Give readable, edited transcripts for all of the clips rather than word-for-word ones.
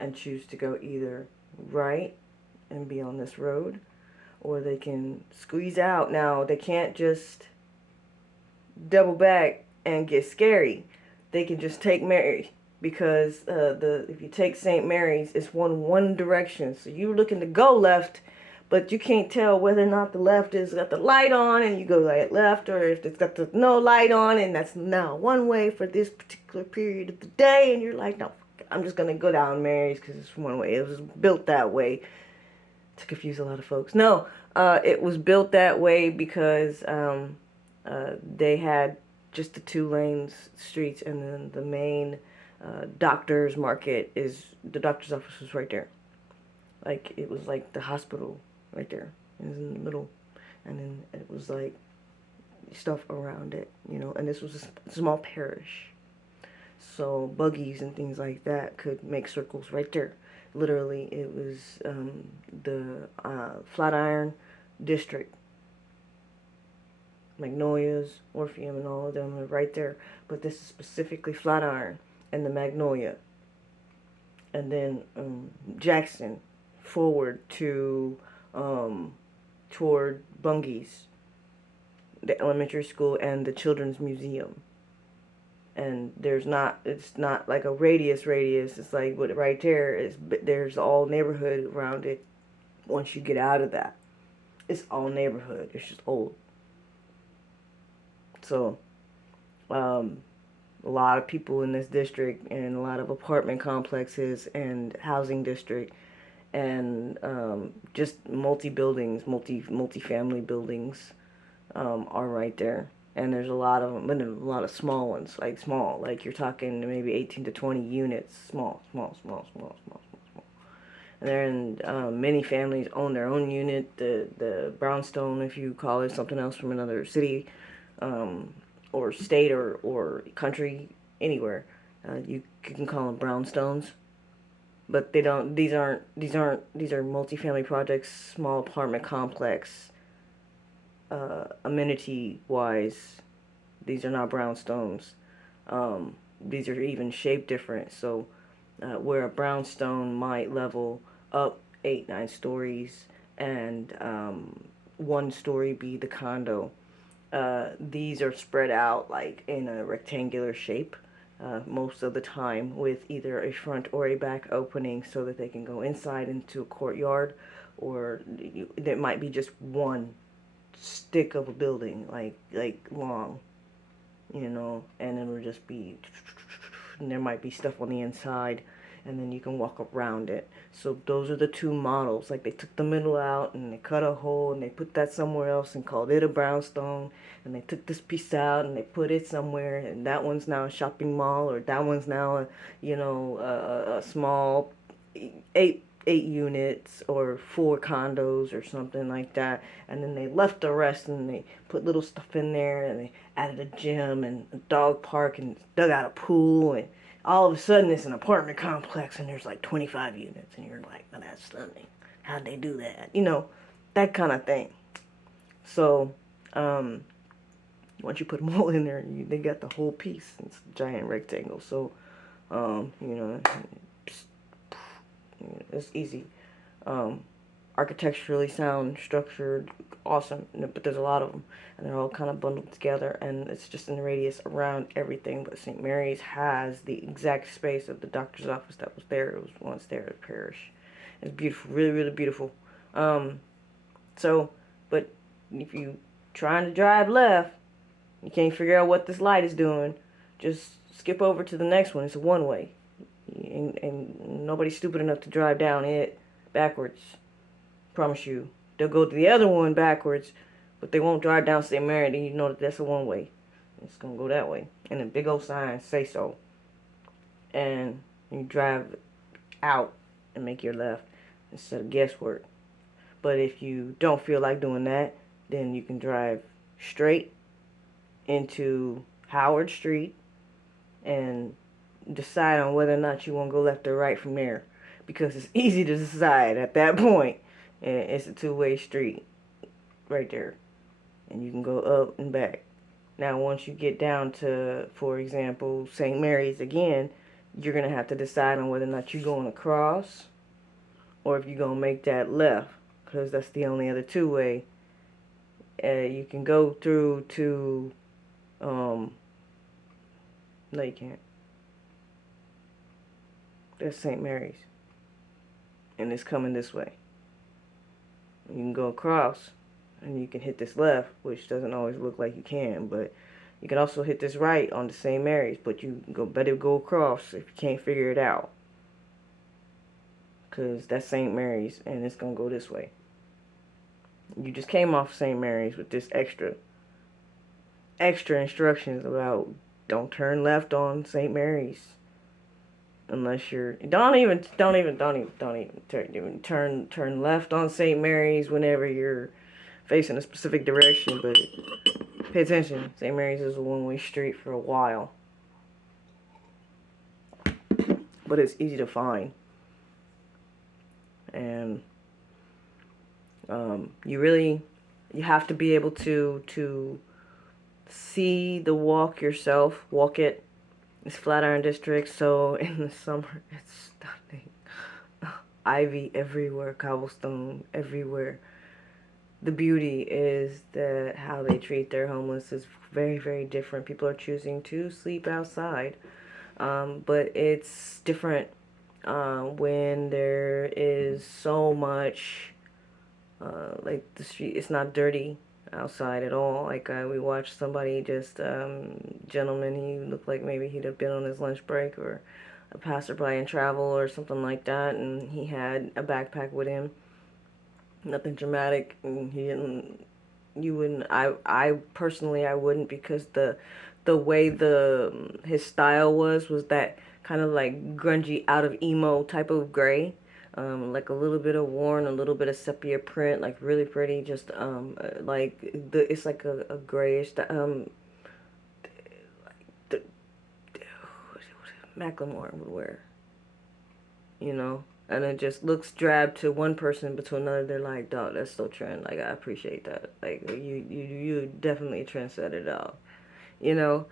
and choose to go either right and be on this road, or they can squeeze out. Now, they can't just double back and get scary. They can just take Mary, because the if you take St. Mary's, it's one direction. So you're looking to go left, but you can't tell whether or not the left is got the light on, and you go right left, or if it's got the no light on, and that's now one way for this particular period of the day, and you're like, no, I'm just gonna go down Mary's because it's one way. It was built that way to confuse a lot of folks. No, it was built that way because they had just the two lanes streets, and then the main doctor's market is the doctor's office was right there. Like it was like the hospital right there. It was in the middle, and then it was like stuff around it, you know. And this was a small parish, so buggies and things like that could make circles right there. Literally, it was the Flatiron district, Magnolias, Orpheum, and all of them are right there. But this is specifically Flatiron and the Magnolia. And then Jackson forward to toward Bungee's, the elementary school, and the Children's Museum. And it's not like a radius. It's like what right there is. There's all neighborhood around it. Once you get out of that, it's all neighborhood. It's just old. So, a lot of people in this district, and a lot of apartment complexes and housing district, and just multi-family buildings are right there. And there's a lot of them, but a lot of small ones, like you're talking maybe 18 to 20 units, small. And then many families own their own unit, the brownstone, if you call it something else from another city, or state, or country, anywhere. You can call them brownstones, but they don't. These aren't. These are multifamily projects, small apartment complex. Amenity wise, these are not brownstones. These are even shaped different. So, where a brownstone might level up 8, 9 stories, and one story be the condo. These are spread out like in a rectangular shape, most of the time, with either a front or a back opening so that they can go inside into a courtyard, or there might be just one stick of a building, like long, you know, and it will just be, and there might be stuff on the inside, and then you can walk around it. So those are the two models. Like they took the middle out and they cut a hole and they put that somewhere else and called it a brownstone, and they took this piece out and they put it somewhere, and that one's now a shopping mall, or that one's now a, you know, a small eight units or 4 condos or something like that. And then they left the rest and they put little stuff in there, and they added a gym and a dog park and dug out a pool, and all of a sudden it's an apartment complex and there's like 25 units, and you're like, oh, that's stunning. How'd they do that? You know, that kind of thing. So once you put them all in there, they got the whole piece. It's a giant rectangle. So you know, it's easy. Um, Architecturally sound, structured, awesome. But there's a lot of them, and they're all kind of bundled together, and it's just in the radius around everything. But St. Mary's has the exact space of the doctor's office that was there. It was once there at the parish. It's beautiful, really, really beautiful. Um, so, but if you trying to drive left, you can't figure out what this light is doing, just skip over to the next one. It's a one-way. And nobody's stupid enough to drive down it backwards. Promise you. They'll go to the other one backwards, but they won't drive down St. Mary. Then you know that that's a one-way. It's going to go that way. And a big old sign say so. And you drive out and make your left instead of guesswork. But if you don't feel like doing that, then you can drive straight into Howard Street and decide on whether or not you want to go left or right from there, because it's easy to decide at that point. And it's a two-way street right there, and you can go up and back. Now once you get down to, for example, St. Mary's again, you're going to have to decide on whether or not you're going across or if you're going to make that left, because that's the only other two-way. You can go through to, no you can't. That's St. Mary's. And it's coming this way. You can go across and you can hit this left, which doesn't always look like you can, but you can also hit this right on the St. Mary's, but you better go across if you can't figure it out. Because that's St. Mary's and it's going to go this way. You just came off St. Mary's with this extra instructions about don't turn left on St. Mary's unless you're don't even turn left on St. Mary's whenever you're facing a specific direction, but pay attention. St. Mary's is a one-way street for a while, but it's easy to find, and you have to be able to see the walk yourself, walk it. It's Flatiron District, so in the summer it's stunning. Ivy everywhere, cobblestone everywhere. The beauty is that how they treat their homeless is very, very different. People are choosing to sleep outside, but it's different when there is so much, like the street, it's not dirty outside at all. Like we watched somebody just, gentleman, he looked like maybe he'd have been on his lunch break or a passerby in travel or something like that, and he had a backpack with him. Nothing dramatic, and I personally I wouldn't, because the way his style was that kind of like grungy, out of emo type of gray. Like a little bit of worn, a little bit of sepia print, like really pretty. Just like it's like a grayish. The Macklemore would wear, you know, and it just looks drab to one person, but to another they're like, dog, that's so trend. Like I appreciate that. Like you definitely a trendsetter, dog. You know,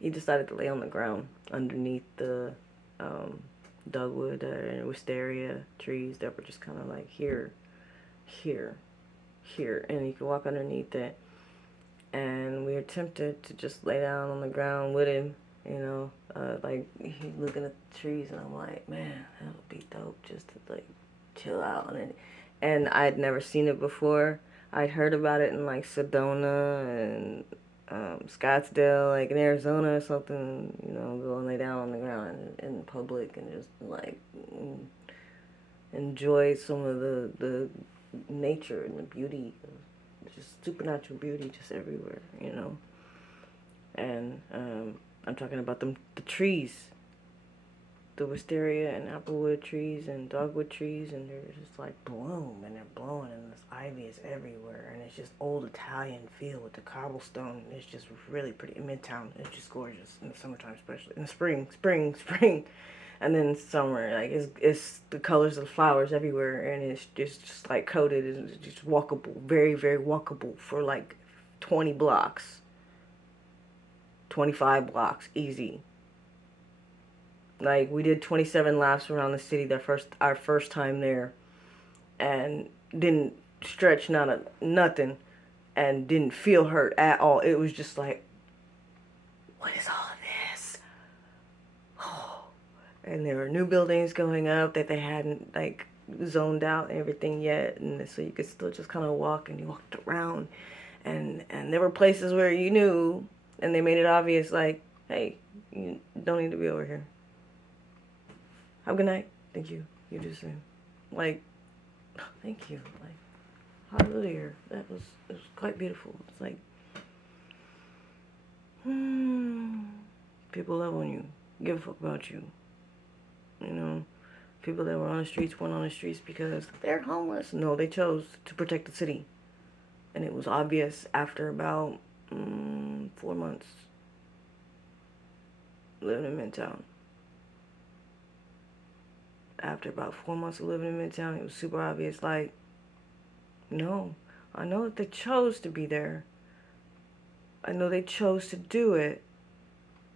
he decided to lay on the ground underneath the dogwood and wisteria trees that were just kind of like here, and you could walk underneath it. And we were tempted to just lay down on the ground with him, you know, like he's looking at the trees, and I'm like, man, that would be dope just to like chill out on it. And I'd never seen it before. I'd heard about it in like Sedona and Scottsdale, like in Arizona or something, you know, go and lay down on the ground in public and just like enjoy some of the nature and the beauty, just supernatural beauty just everywhere, you know. And I'm talking about the trees, the wisteria and applewood trees and dogwood trees, and they're just like bloom, and they're blowing, and this ivy is everywhere, and it's just old Italian feel with the cobblestone. It's just really pretty. In Midtown, it's just gorgeous in the summertime, especially in the spring, and then summer, like it's the colors of the flowers everywhere, and it's just like coated, and it's just walkable, very, very walkable for like 20 blocks, 25 blocks, easy. Like we did 27 laps around the city our first time there, and didn't stretch nothing, and didn't feel hurt at all. It was just like, what is all of this? Oh. And there were new buildings going up that they hadn't like zoned out and everything yet, and so you could still just kind of walk, and you walked around, and there were places where you knew, and they made it obvious, like, hey, you don't need to be over here. Have a good night. Thank you. You do the same. Like, thank you. Like, hallelujah. It was quite beautiful. It's like, people love on you. Give a fuck about you. You know, people that were on the streets weren't on the streets because they're homeless. No, they chose to protect the city. And it was obvious after about 4 months living in Midtown. After about 4 months of living in Midtown, it was super obvious, like, no, I know that they chose to be there. I know they chose to do it,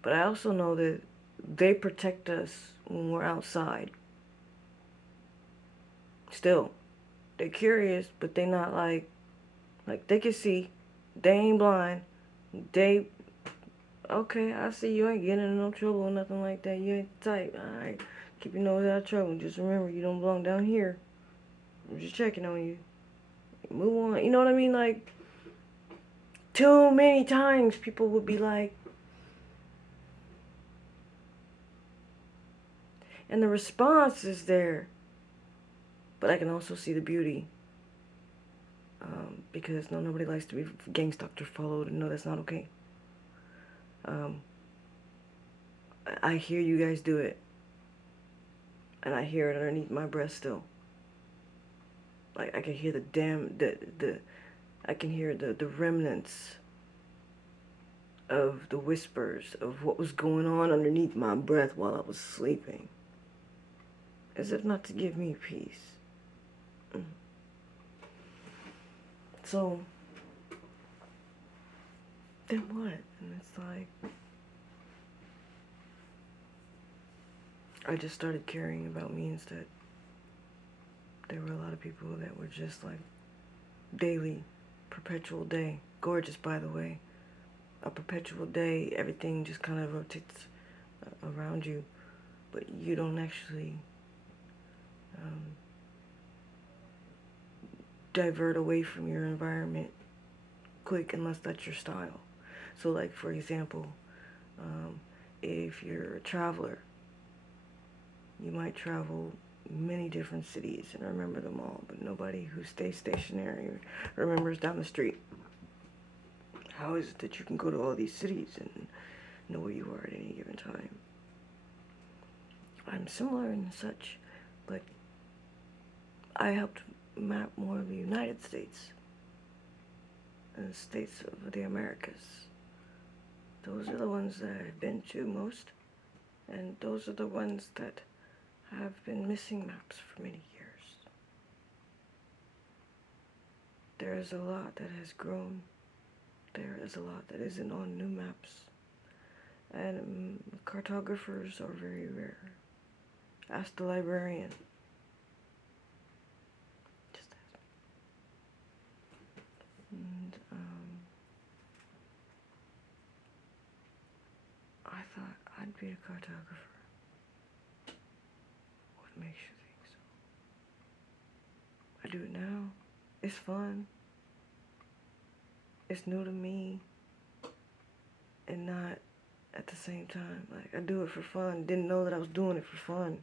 but I also know that they protect us when we're outside. Still, they're curious, but they not like they can see. They ain't blind. They okay. I see you ain't getting in no trouble or nothing like that. You ain't the type. All right, keep your nose out of trouble. Just remember, you don't belong down here. I'm just checking on you. Move on. You know what I mean? Like too many times, people would be like, and the response is there, but I can also see the beauty. Because nobody likes to be gang stalked or followed, and no, that's not okay. Um, I hear you guys do it, and I hear it underneath my breath still. Like I can hear I can hear the remnants of the whispers of what was going on underneath my breath while I was sleeping, as if not to give me peace. So then what? And it's like I just started caring about me instead. There were a lot of people that were just like daily, perpetual day. Gorgeous, by the way. A perpetual day, everything just kind of rotates around you, but you don't actually um, divert away from your environment quick unless that's your style. So, like, for example, if you're a traveler, you might travel many different cities and remember them all, but nobody who stays stationary remembers down the street. How is it that you can go to all these cities and know where you are at any given time? I'm similar in such, but I helped map more of the United States and the states of the Americas. Those are the ones that I've been to most, and those are the ones that have been missing maps for many years. There is a lot that has grown. There is a lot that isn't on new maps. And cartographers are very rare. Ask the librarian. Just ask. And I thought I'd be a cartographer. What makes you think so? I do it now. It's fun. It's new to me. And not at the same time. Like, I do it for fun. Didn't know that I was doing it for fun.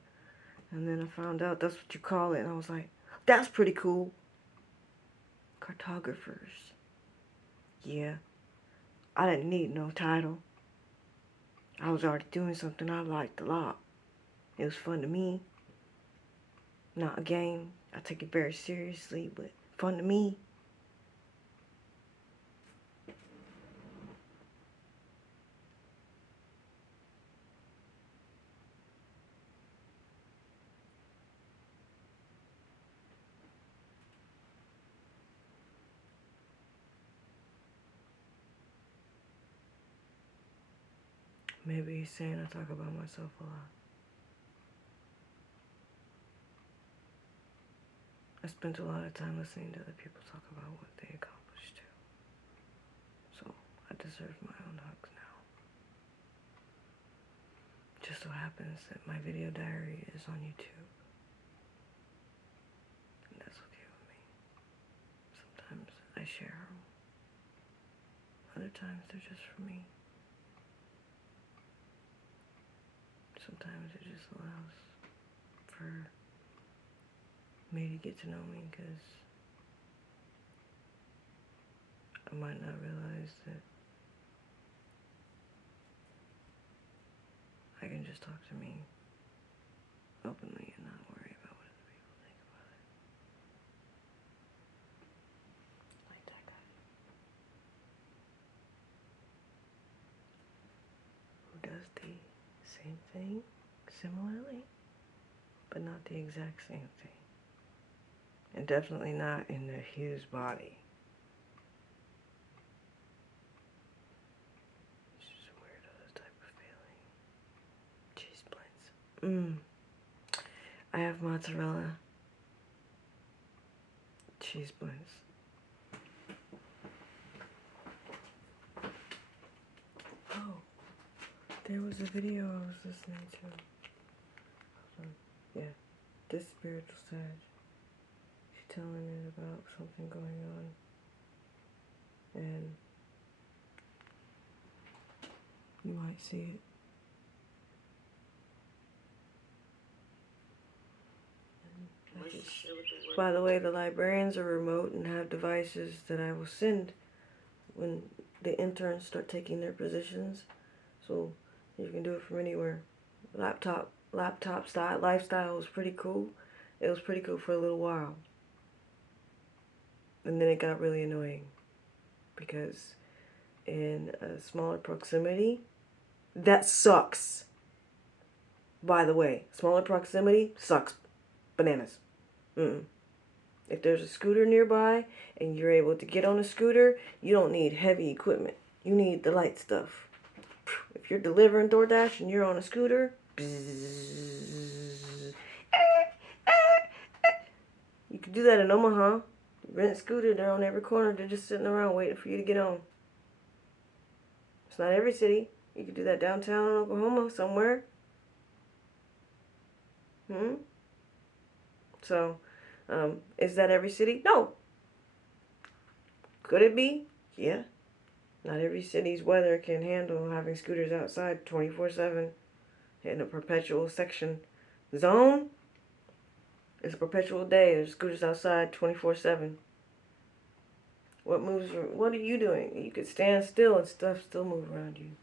And then I found out that's what you call it. And I was like, that's pretty cool. Cartographers. Yeah. I didn't need no title. I was already doing something I liked a lot. It was fun to me. Not a game. I take it very seriously, but fun to me. Maybe he's saying I talk about myself a lot. I spent a lot of time listening to other people talk about what they accomplished too. So I deserve my own hugs now. Just so happens that my video diary is on YouTube. And that's okay with me. Sometimes I share them. Other times they're just for me. Sometimes it just allows for me to get to know me, because I might not realize that I can just talk to me openly and not worry about what other people think about it. Like that guy who does the same thing similarly, but not the exact same thing. And definitely not in the Hughes body. It's just a weirdo type of feeling. I have mozzarella cheese blends. Oh, there was a video I was listening to. Yeah, this spiritual sage. She's telling me about something going on, and you might see it. By the way, the librarians are remote and have devices that I will send when the interns start taking their positions. So you can do it from anywhere. Laptop style lifestyle was pretty cool. It was pretty cool for a little while. And then it got really annoying because in a smaller proximity, that sucks. By the way, smaller proximity sucks bananas. If there's a scooter nearby and you're able to get on a scooter, you don't need heavy equipment. You need the light stuff. If you're delivering DoorDash and you're on a scooter, you can do that in Omaha. Rent a scooter, they're on every corner. They're just sitting around waiting for you to get on. It's not every city. You can do that downtown in Oklahoma somewhere. So, is that every city? No. Could it be? Yeah. Not every city's weather can handle having scooters outside 24/7 in a perpetual section zone. It's a perpetual day. There's scooters outside 24/7. What are you doing? You could stand still and stuff still move around you.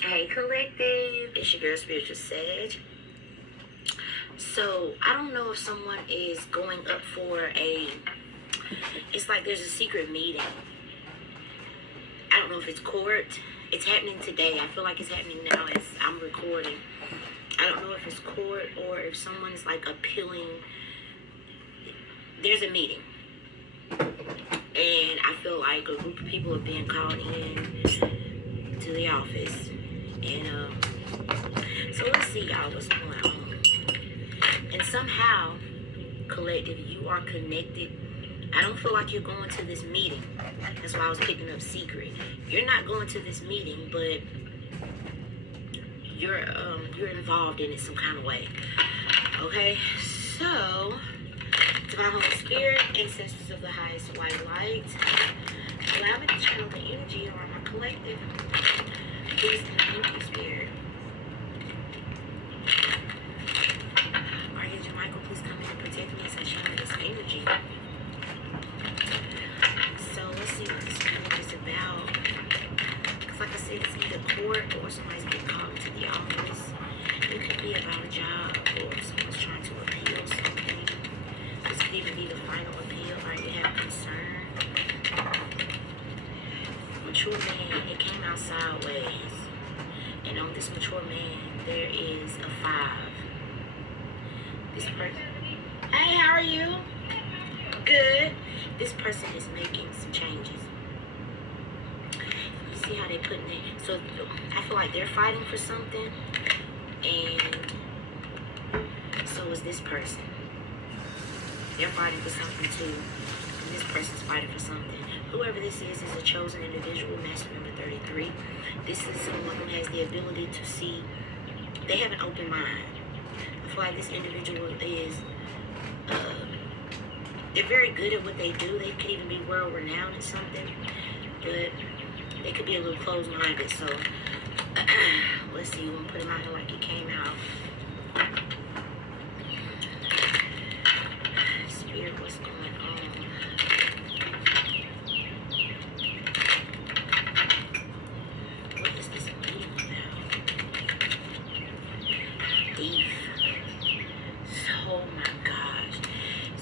Hey collective, it's your girl Spiritual Sage. So I don't know if someone is going up for it's like there's a secret meeting. I don't know if it's court. It's happening today. I feel like it's happening now as I'm recording. I don't know if it's court or if someone is like appealing. There's a meeting. And I feel like a group of people are being called in to the office. And so let's see, y'all, what's going on. And somehow, collective, you are connected. I don't feel like you're going to this meeting. That's why I was picking up secret. You're not going to this meeting, but you're involved in it some kind of way. Okay, so Divine Holy Spirit, ancestors of the highest white light, allow me to channel the energy around my collective. Please thank you, Spirit. Archangel Michael, please come in and protect me as I channel this energy. So let's see what this meeting is about. Because like I said, it's either court or somebody's being called to the office. It could be about a job or someone's trying to appeal something. This could even be the final appeal, right? You have concern. Mature man, it came out sideways. And on this mature man, there is a 5. This person, hey, how are you? Good. This person is making some changes. You see how they putting it? So I feel like they're fighting for something, and so is this person. They're fighting for something too, and this person's fighting for something. Whoever this is a chosen individual, master number 33. This is someone who has the ability to see. They have an open mind. I feel like this individual is, they're very good at what they do. They could even be world-renowned in something, but they could be a little closed-minded. So, let's see. We're going to put him out here like he came out. Spirit, what's going on?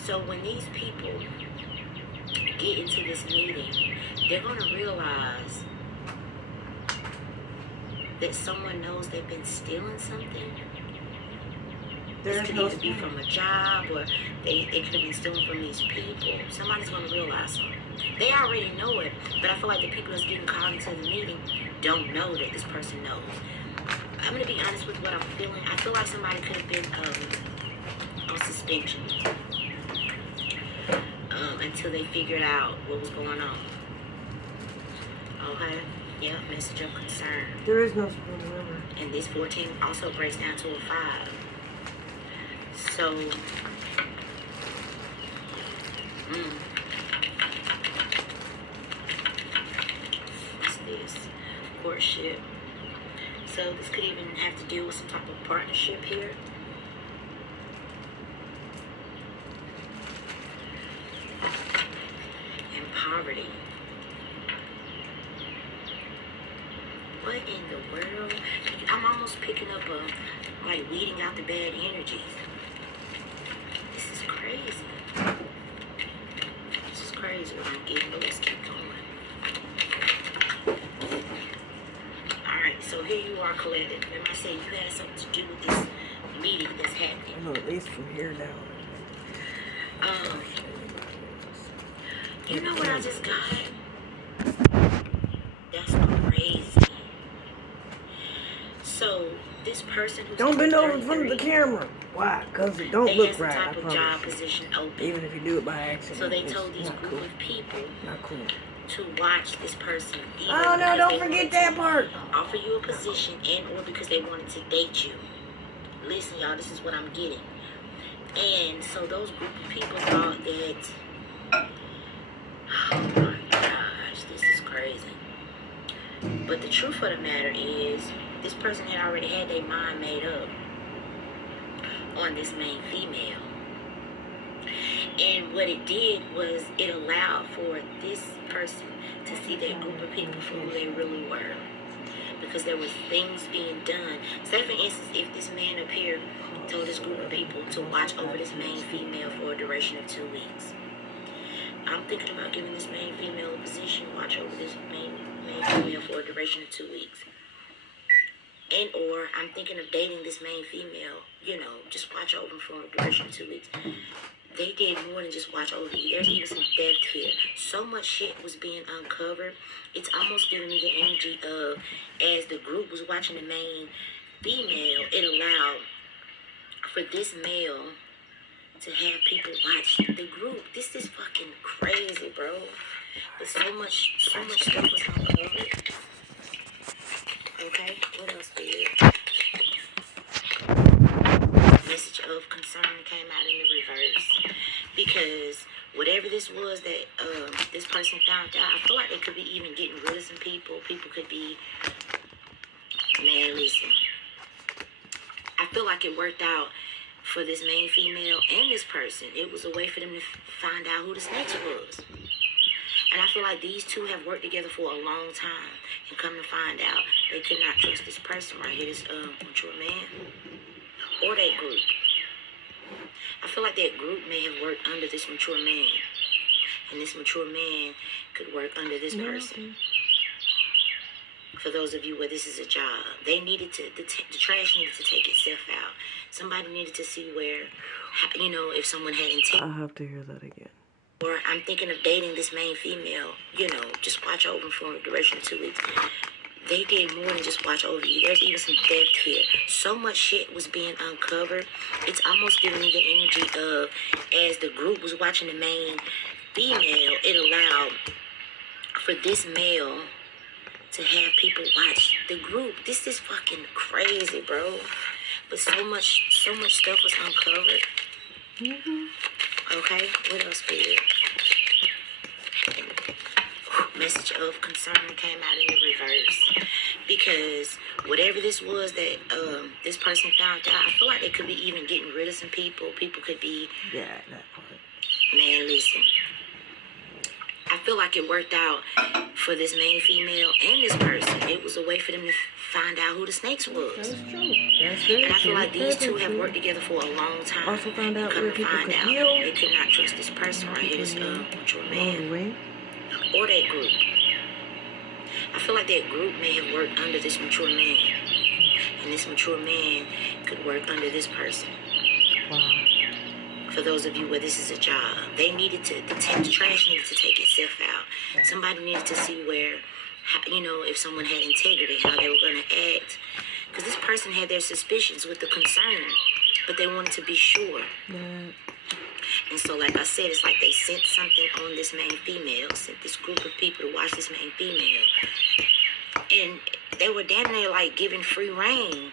So when these people get into this meeting, they're going to realize that someone knows they've been stealing something. This could either be from a job or they could have been stealing from these people. Somebody's going to realize something. They already know it, but I feel like the people that's getting called into the meeting don't know that this person knows. I'm gonna be honest with what I'm feeling. I feel like somebody could have been on suspension until they figured out what was going on. Okay? Yeah, message of concern. There is no spoon, remember. And this 14 also breaks down to a 5. So, what's this? Courtship. So this could even have to deal with some type of partnership here. And poverty. What in the world? I'm almost picking up like weeding out the bad energies. This is crazy. This is crazy what I'm getting, but let's keep going. Alright, so here you are, Colette. Remember I said you had something to do with this meeting that's happening. I know at least from here down. You know what I just got? That's crazy. So this person who's Don't bend over in front of the 33, camera. Why? Because it don't they look has some right, I type of job promise. position open. Even if you do it by accident. So they it's told these not group cool. of people Not cool. to watch this person. Either Oh no, because don't they forget wanted that to part. offer you a position and or because they wanted to date you. Listen, y'all, this is what I'm getting. And so those group of people thought that, oh my gosh, this is crazy. But the truth of the matter is, this person had already had their mind made up on this main female. And what it did was it allowed for this person to see that group of people for who they really were. Because there was things being done. Say for instance, if this man up here told this group of people to watch over this main female for a duration of 2 weeks. I'm thinking about giving this main female a position, watch over this main female for a duration of 2 weeks. And or I'm thinking of dating this main female, you know, just watch over them for a duration of 2 weeks. They did more than just watch over you. There's even some theft here. So much shit was being uncovered. It's almost giving me the energy of, as the group was watching the main female, it allowed for this male to have people watch the group. This is fucking crazy, bro. But so much stuff was uncovered. Okay, what else did? Message of concern came out in the reverse. Because whatever this was that this person found out, I feel like they could be even getting rid of some people. People could be, man, listen. I feel like it worked out for this main female and this person. It was a way for them to find out who the snakes was. And I feel like these two have worked together for a long time. And come to find out, they could not trust this person right here, this mature man. Or that group. I feel like that group may have worked under this mature man. And this mature man could work under this person. For those of you where this is a job, they needed to, the trash needed to take itself out. Somebody needed to see where, you know, if someone had intent. I have to hear that again. Or I'm thinking of dating this main female, you know, just watch over them for a duration of 2 weeks. They did more than just watch over you. There's even some theft here. So much shit was being uncovered. It's almost giving me the energy of, as the group was watching the main female, it allowed for this male to have people watch the group. This is fucking crazy, bro. But so much stuff was uncovered. Okay, what else did? Message of concern came out in the reverse. Because whatever this was that this person found out, I feel like they could be even getting rid of some people. People could be, Yeah, that part. man, listen. I feel like it worked out for this main female and this person. It was a way for them to find out who the snakes was. That's true. That's very And I feel true. like these two have worked together for a long time. Also found out Come where to people find could out, heal. they could not trust this person right here, this mature man, Way. or that group. I feel like that group may have worked under this mature man, and this mature man could work under this person. Wow. For those of you where this is a job, they needed to, the trash needed to take itself out. Somebody needed to see where, you know, if someone had integrity, how they were going to act. Because this person had their suspicions with the concern, but they wanted to be sure. Yeah. And so, like I said, it's like they sent something on this main female, sent this group of people to watch this main female. And they were damn near like giving free reign,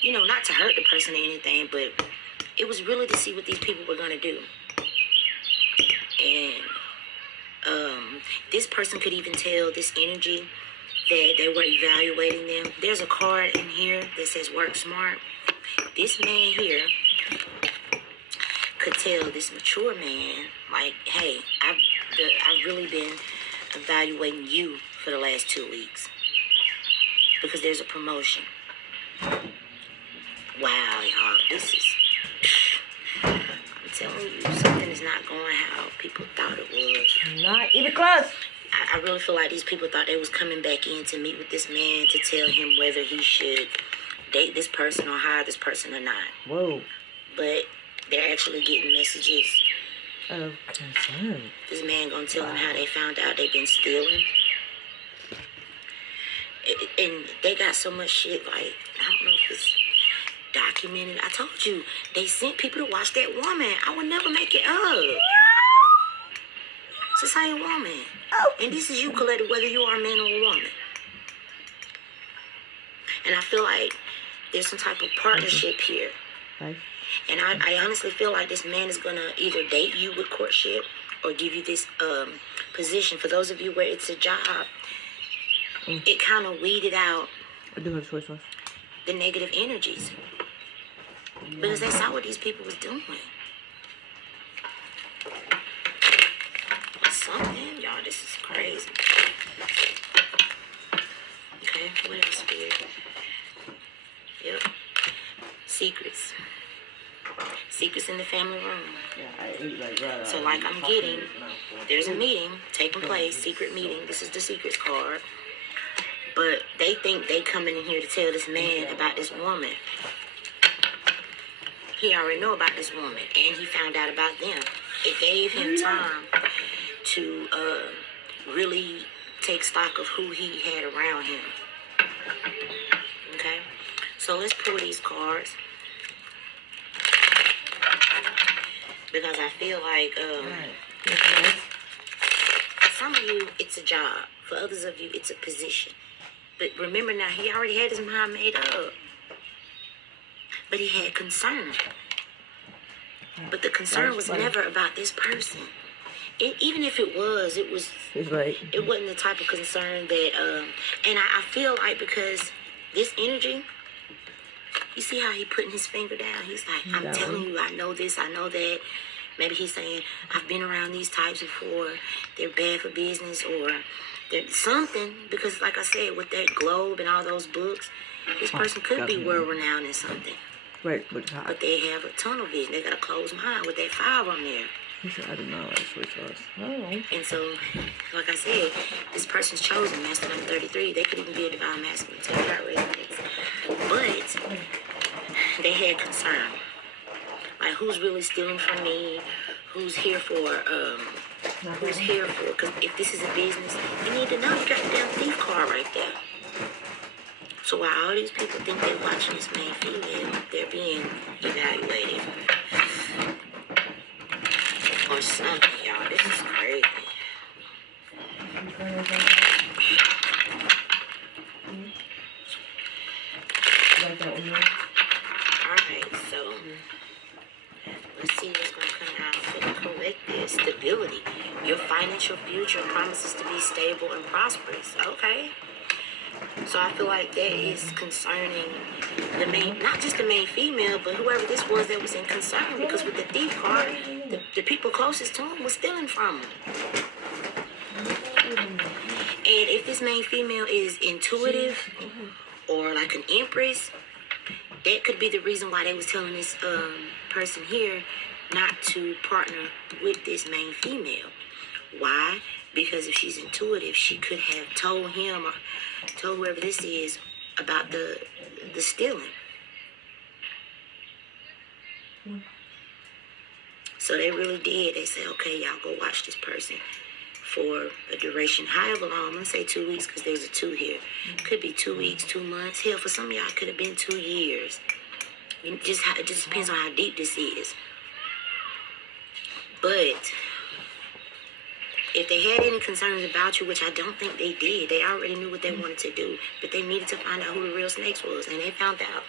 you know, not to hurt the person or anything, but it was really to see what these people were going to do. And this person could even tell this energy that they were evaluating them. There's a card in here that says work smart. This man here could tell this mature man, like, hey, I've really been evaluating you for the last 2 weeks because there's a promotion. Wow, y'all, this is, I'm telling you, something is not going how people thought it was. Not even close. I really feel like these people thought they was coming back in to meet with this man to tell him whether he should date this person or hire this person or not. Whoa. But they're actually getting messages Of concern. this man gonna tell them how they found out they've been stealing. And they got so much shit, like, I don't know if it's documented. I told you, they sent people to watch that woman. I would never make it up. It's the same woman. Oh. And this is you, Coletta, whether you are a man or a woman. And I feel like there's some type of partnership here. Right. And I honestly feel like this man is going to either date you with courtship or give you this position. For those of you where it's a job, it kind of weeded out I do have soy sauce. the negative energies. Because they saw what these people was doing. Something, y'all, this is crazy. Okay, what else here? Yep. Secrets. Secrets in the family room. So like I'm getting, there's a meeting taking place, secret meeting. This is the secrets card. But they think they coming in here to tell this man about this woman. He already know about this woman, and he found out about them. It gave him time to really take stock of who he had around him. Okay? So let's pull these cards. Because I feel like for some of you, it's a job. For others of you, it's a position. But remember now, he already had his mind made up. But he had concern. But the concern was never about this person. Even if it was, it wasn't the type of concern that, and I feel like because this energy, you see how he putting his finger down? He's like, I'm telling you, I know this, I know that. Maybe he's saying, I've been around these types before. They're bad for business or they're something. Because like I said, with that globe and all those books, this person could be world-renowned in something. Right, but how? But they have a tunnel vision. They got a closed mind with that fire on there. He said, I do not like soy sauce. Oh. And so, like I said, this person's chosen, master number 33. They could even be a divine masculine. Tell you already. But they had concern. Like, who's really stealing from me? Who's here for, who's here for? Because if this is a business, you need to know you got the damn thief card right there. So while all these people think they're watching this main female, they're being evaluated. Or something, y'all. This is crazy. Alright, so let's see what's going to come out for the collective. Stability. Your financial future promises to be stable and prosperous. Okay. So I feel like that is concerning the main, not just the main female, but whoever this was that was in concern. Because with the thief card, the people closest to him was stealing from him. And if this main female is intuitive or like an empress, that could be the reason why they was telling this person here not to partner with this main female. Why? Because if she's intuitive, she could have told him or told whoever this is about the stealing. So they really did. They said, okay, y'all go watch this person for a duration, however long. I'm gonna say 2 weeks because there's a 2 here. Could be 2 weeks, 2 months. Hell, for some of y'all, it could have been 2 years. It just depends on how deep this is. But if they had any concerns about you, which I don't think they did, they already knew what they wanted to do. But they needed to find out who the real snakes was, and they found out.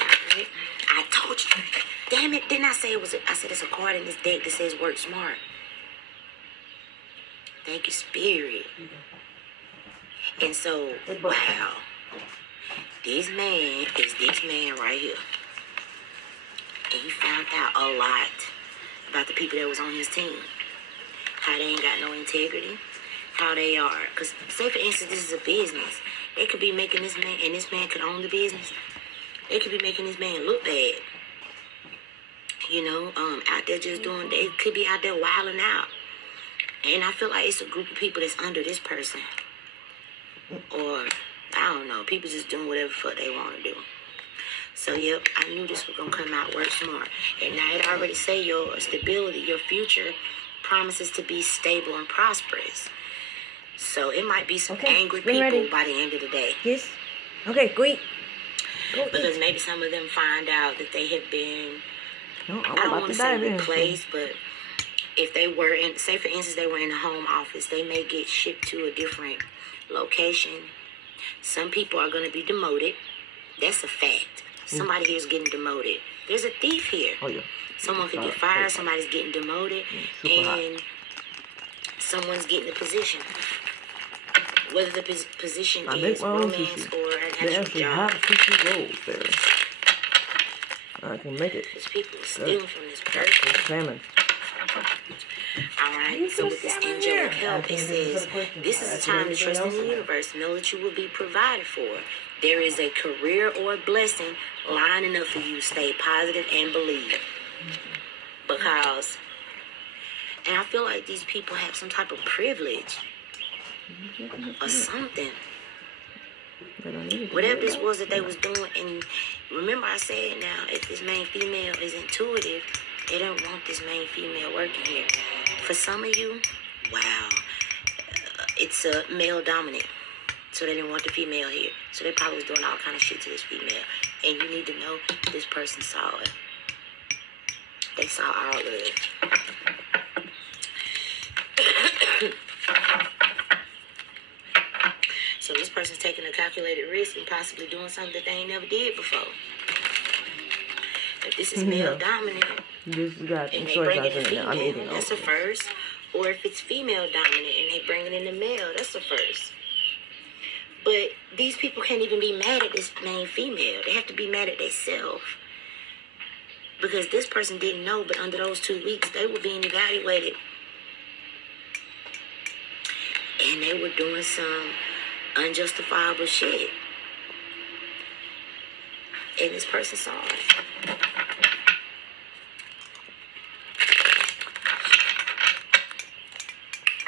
All right. I told you. Damn it! Didn't I say it was? I said it's a card in this deck that says "Work Smart." Thank you, Spirit. And so, wow, this man is this man right here. And he found out a lot about the people that was on his team. How they ain't got no integrity. How they are. Because, say for instance, this is a business. They could be making this man, and this man could own the business. They could be making this man look bad. You know, out there just doing, they could be out there wilding out. And I feel like it's a group of people that's under this person. Or, I don't know, people just doing whatever the fuck they want to do. So, yep, I knew this was going to come out Work Smart. And now it already say your stability, your future promises to be stable and prosperous. So, it might be some angry people by the end of the day. Yes. Okay, go eat. Because maybe some of them find out that they have been, No, I don't want to say replaced, but if they were in, say for instance, they were in the home office, they may get shipped to a different location. Some people are going to be demoted. That's a fact. Somebody here is getting demoted. There's a thief here. Oh, yeah. Someone could get fired. Somebody's getting demoted. And someone's getting a position. Whether the position is romance or an actual job. I can make it. There's people stealing from this person. Salmon. Alright, so with this angelic help, it says, this is a time to trust in the universe. Know that you will be provided for. There is a career or a blessing lining up for you. Stay positive and believe. Because, and I feel like these people have some type of privilege or something. Whatever this was that they was doing. And remember I said now, if this main female is intuitive, they don't want this main female working here. For some of you, wow, it's a male dominant. So they didn't want the female here. So they probably was doing all kind of shit to this female. And you need to know this person saw it. They saw all of it. So this person's taking a calculated risk and possibly doing something that they ain't never did before. If this is male dominant, and they bring in the female, that's a first. Or if it's female dominant and they bring it in the male, that's a first. But these people can't even be mad at this main female. They have to be mad at themselves. Because this person didn't know, but under those 2 weeks, they were being evaluated. And they were doing some unjustifiable shit. And this person saw it.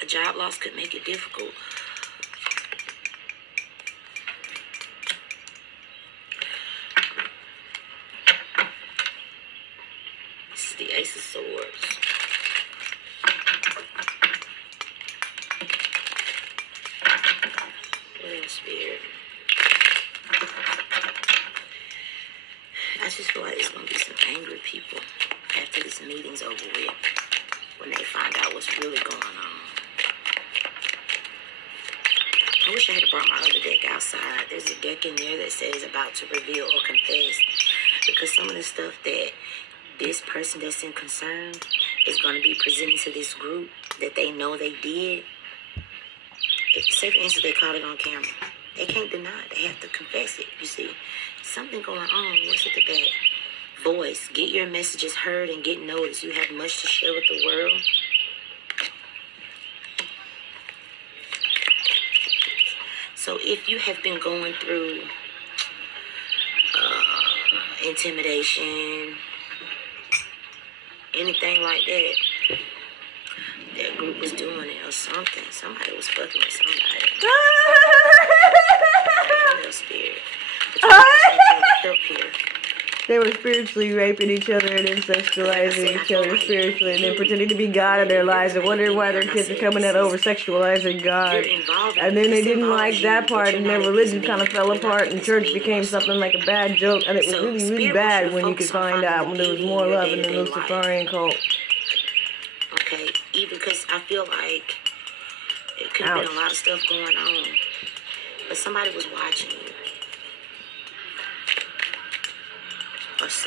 A job loss could make it difficult. This is the Ace of Swords. What else, Spirit? I just feel like there's going to be some angry people after this meeting's over with when they find out what's really going on. I wish I had brought my other deck outside. There's a deck in there that says about to reveal or confess. Because some of the stuff that this person that's in concern is going to be presenting to this group that they know they did. If, say for instance, they caught it on camera. They can't deny it. They have to confess it, you see. Something going on. What's at the back? Voice. Get your messages heard and get noticed. You have much to share with the world. So if you have been going through intimidation, anything like that, that group was doing it or something. Somebody was fucking with somebody. Little spirit. But you help here. They were spiritually raping each other and then sexualizing each other spiritually and then pretending to be God in their lives and wondering why their kids are coming out over sexualizing God. And then they didn't like that part and their religion kind of fell apart and church became something like a bad joke. And it was really, really bad when you could find out when there was more love in the Luciferian cult. Okay, even because I feel like it could have been a lot of stuff going on. But somebody was watching you.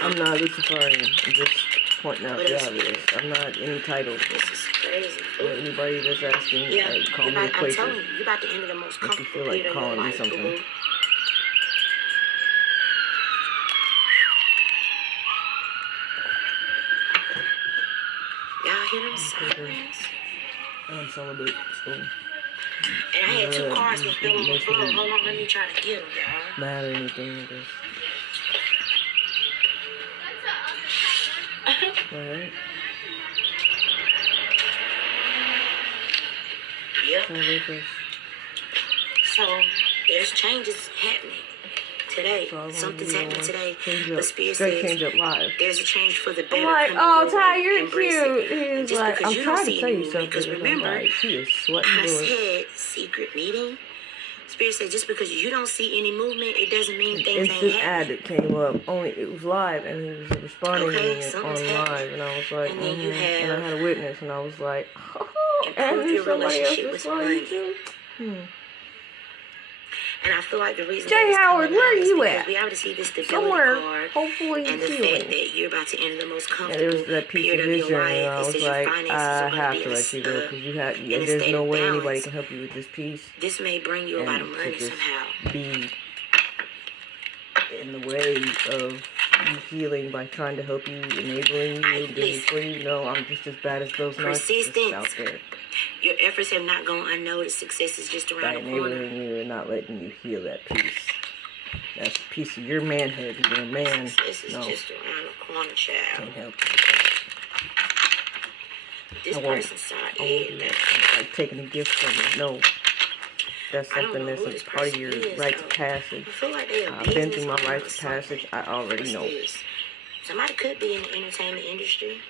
I'm not Luciferian. I'm just pointing out the obvious. I'm not any title. This is crazy. For anybody that's asking, call me a Quaker. I'm telling you, you're about to enter the most comfortable period of your life, boo-boo. Y'all hear them sirens? I'm celibate, so. And I had 2 cars that fell on the floor. Hold on, let me try to get them, y'all. Mad or anything, I guess. Alright. Yep. So, there's changes happening today. Something's happening today. The Spirit says change up live. There's a change for the better. I'm like, oh, Ty, you're cute. He's like, I'm trying to tell you something. Because remember, like, she is sweating I said secret meeting. Spirit said just because you don't see any movement, it doesn't mean things ain't happening. Ad that came up, only it was live, and he was responding to it on live, and I was like, and then you have, and I had a witness, and I was like, oh, and your somebody else relationship was with money. too. And I feel like the reason Jay Howard, where are you at? We able to see this stability Somewhere, card, hopefully and the healing. fact that you're about to enter the most comfortable there was that piece of period of vision, your life. and I was like, I have to let you go because you have. There's no way anybody can help you with this piece. This may bring you a lot of money somehow. Be in the way of you healing by trying to help you, enabling you, doing for you. No, I'm just as bad as those narcissists out there. Your efforts have not gone unnoticed. Success is just around the corner. By enabling you and not letting you heal that piece. That's a piece of your manhood. You're a man. This is just around the corner, child. Can't help you. This person saw it. Like taking a gift from you. No. That's something that's a part of your rites of passage. I feel like they I've been through my rites of passage. I already know. Somebody could be in the entertainment industry.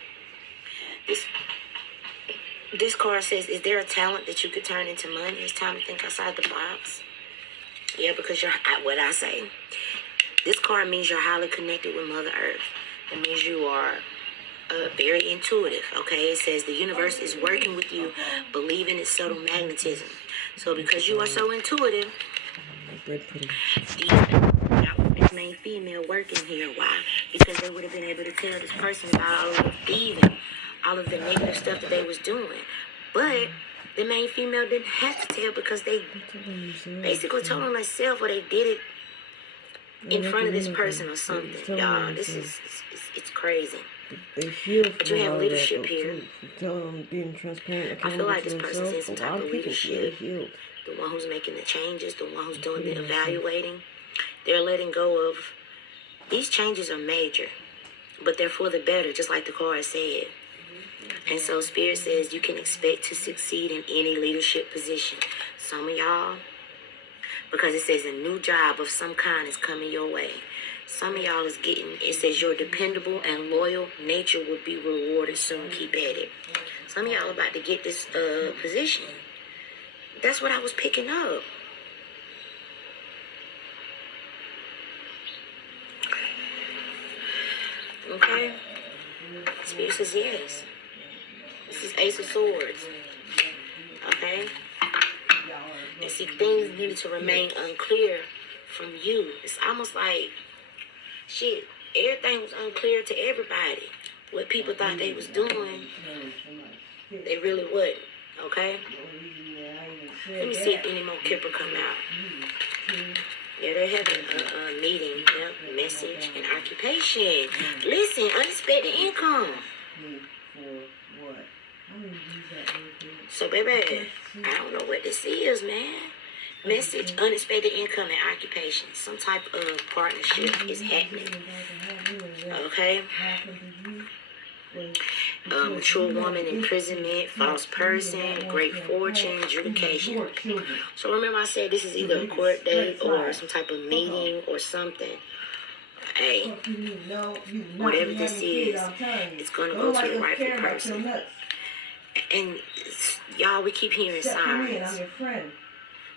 This card says, is there a talent that you could turn into money? It's time to think outside the box. Yeah, because you're what I say. This card means you're highly connected with Mother Earth. It means you are very intuitive, okay? It says the universe is working with you, believe in its subtle magnetism. So because you are so intuitive, this main female working here. Why? Because they would have been able to tell this person about all of the thieving, all of the negative stuff that they was doing. But the main female didn't have to tell because they basically told on themselves or they did it in front of this person or something. Y'all, this is, it's crazy. But you have leadership here. I feel like this person's in some type of leadership. The one who's making the changes, the one who's doing the evaluating. They're letting go of, these changes are major, but they're for the better, just like the card said. And so Spirit says you can expect to succeed in any leadership position. Some of y'all, because it says a new job of some kind is coming your way. Some of y'all is getting, it says your dependable and loyal nature will be rewarded soon. Keep at it. Some of y'all about to get this position. That's what I was picking up. Okay? Spirit says yes. This is Ace of Swords. Okay? And see, things needed to remain unclear from you. It's almost like, shit, everything was unclear to everybody. What people thought they was doing, they really wouldn't. Okay? Let me see if any more Kipper come out. Yeah, they're having a meeting. Yep, message and occupation. Listen, unexpected income. So, baby, I don't know what this is, man. Message, unexpected income and occupation. Some type of partnership is happening. Okay? Mature woman, imprisonment, false person, great fortune, adjudication. So remember I said this is either a court date or some type of meeting or something. Hey, Fuck you mean? No, you not whatever me this having kids, is, I'm telling you. it's gonna go Nobody to the else rightful care about your person. nuts. And y'all, we keep hearing Except for me, and I'm sirens. your friend.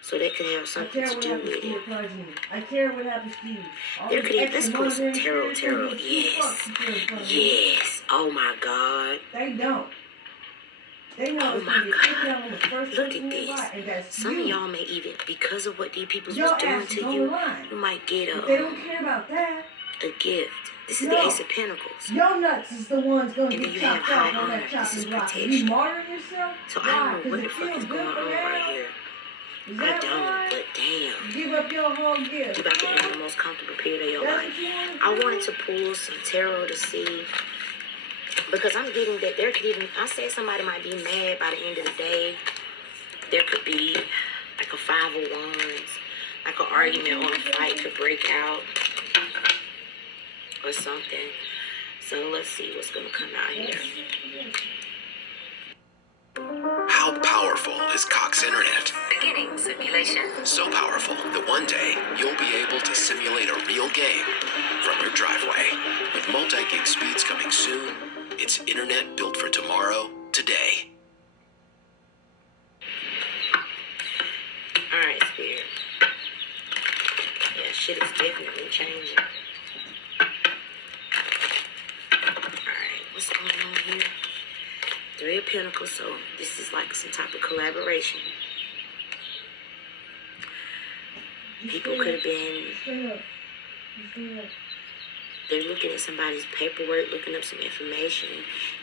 So that could have I something care to what do happens with to your it. progeny. I care what happens to you. All There these could even, extra let's pull some monitoring tarot, spirits don't tarot. give two Yes. fucks if you're in front of me. Yes. Oh my God. They don't. They know Oh it's my gonna get taken God. out on the first Look person at you this. invite, and that's Some of you. y'all may even, because of what these people was Your doing ass to is on the you, line. you might get But they don't care about that. a gift. This is the No. Ace of Pentacles. Your nuts is the ones gonna And then get you have chopped high off on honor. that This is chopping block. And you protection. martyring yourself? So I Why? don't know Because what it the fuck feels is good going for on now? right here. Is I that don't, why? but damn. Give up your whole gift. You about to have the most comfortable period of your That's life. what you want to I do? wanted to pull some tarot to see, because I'm getting that there could even, I said somebody might be mad by the end of the day. There could be like a 5 of Wands, like an argument or a fight could break out or something. So let's see what's going to come out here. How powerful is Cox Internet? Beginning simulation. So powerful that one day you'll be able to simulate a real game from your driveway. With multi-gig speeds coming soon, it's internet built for tomorrow, today. Alright, Spirit. Yeah, shit is definitely changing. Alright, what's going on here? 3 of Pentacles, so this is like some type of collaboration. People could have been, they're looking at somebody's paperwork, looking up some information.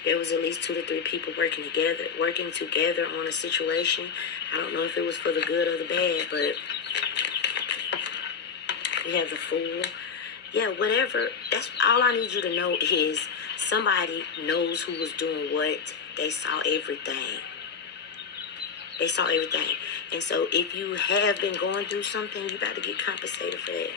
There was at least 2 to 3 people working together on a situation. I don't know if it was for the good or the bad, but we have the Fool. Yeah, whatever. That's all I need you to know is somebody knows who was doing what. They saw everything. And so if you have been going through something, you got to get compensated for that.